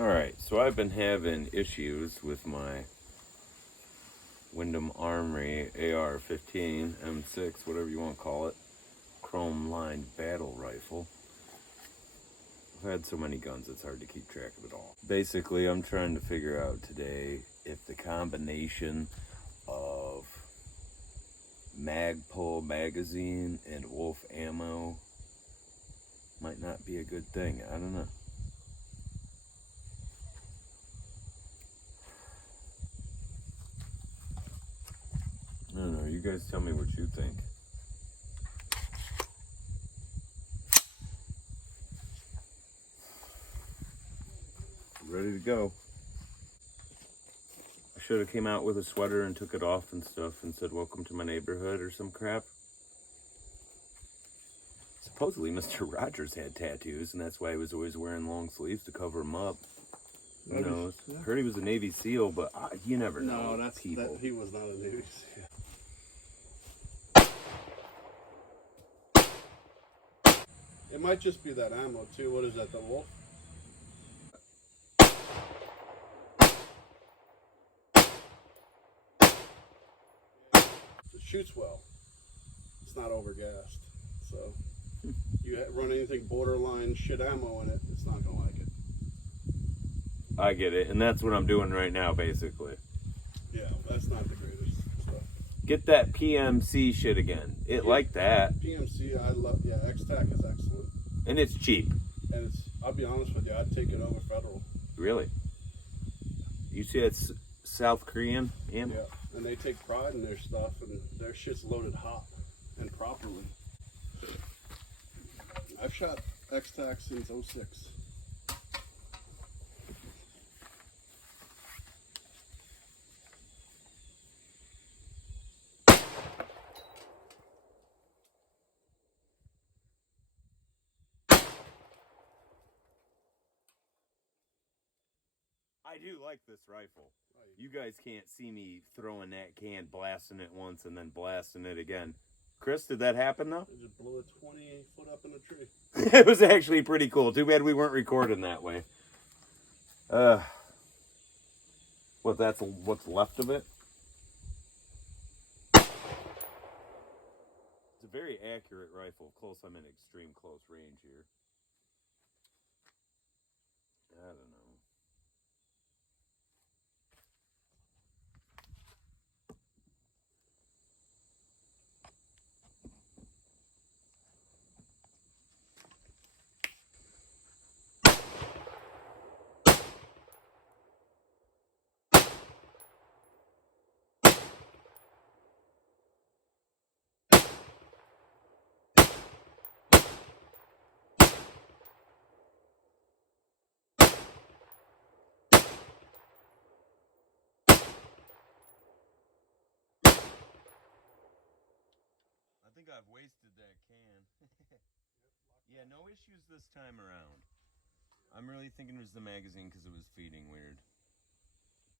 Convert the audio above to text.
Alright, so I've been having issues with my Wyndham Armory AR15, M6, whatever you want to call it, chrome-lined battle rifle. I've had so many guns it's hard to keep track of it all. Basically, I'm trying to figure out today if the combination of Magpul magazine and Wolf ammo might not be a good thing. I don't know. I don't know, you guys tell me what you think. Ready to go. I should have came out with a sweater and took it off and stuff and said, "Welcome to my neighborhood," or some crap. Supposedly Mr. Rogers had tattoos, and that's why he was always wearing long sleeves to cover him up. Who knows? Yeah. Heard he was a Navy SEAL, but you never know. No, people. He was not a Navy SEAL. It might just be that ammo too. What is that, the Wolf? It shoots well. It's not overgassed. So you run anything borderline shit ammo in it, it's not gonna like it. I get it, and that's what I'm doing right now, basically. Yeah, that's not the greatest stuff. Get that PMC shit again. Like that. PMC, I love. Yeah, X-Tac is excellent. And it's cheap. And it's, I'll be honest with you, I'd take it over Federal. Really? You see it's South Korean ammo? Yeah, and they take pride in their stuff, and their shit's loaded hot and properly. I've shot X-Tac since '06. I do like this rifle. You guys can't see me throwing that can, blasting it once, and then blasting it again. Chris, did that happen though? I just blew it 28 foot up in a tree. It was actually pretty cool. Too bad we weren't recording that way. That's what's left of it? It's a very accurate rifle. Of course, I'm in extreme close range here. I don't know. I think I've wasted that can. Yeah, no issues this time around. I'm really thinking it was the magazine because it was feeding weird.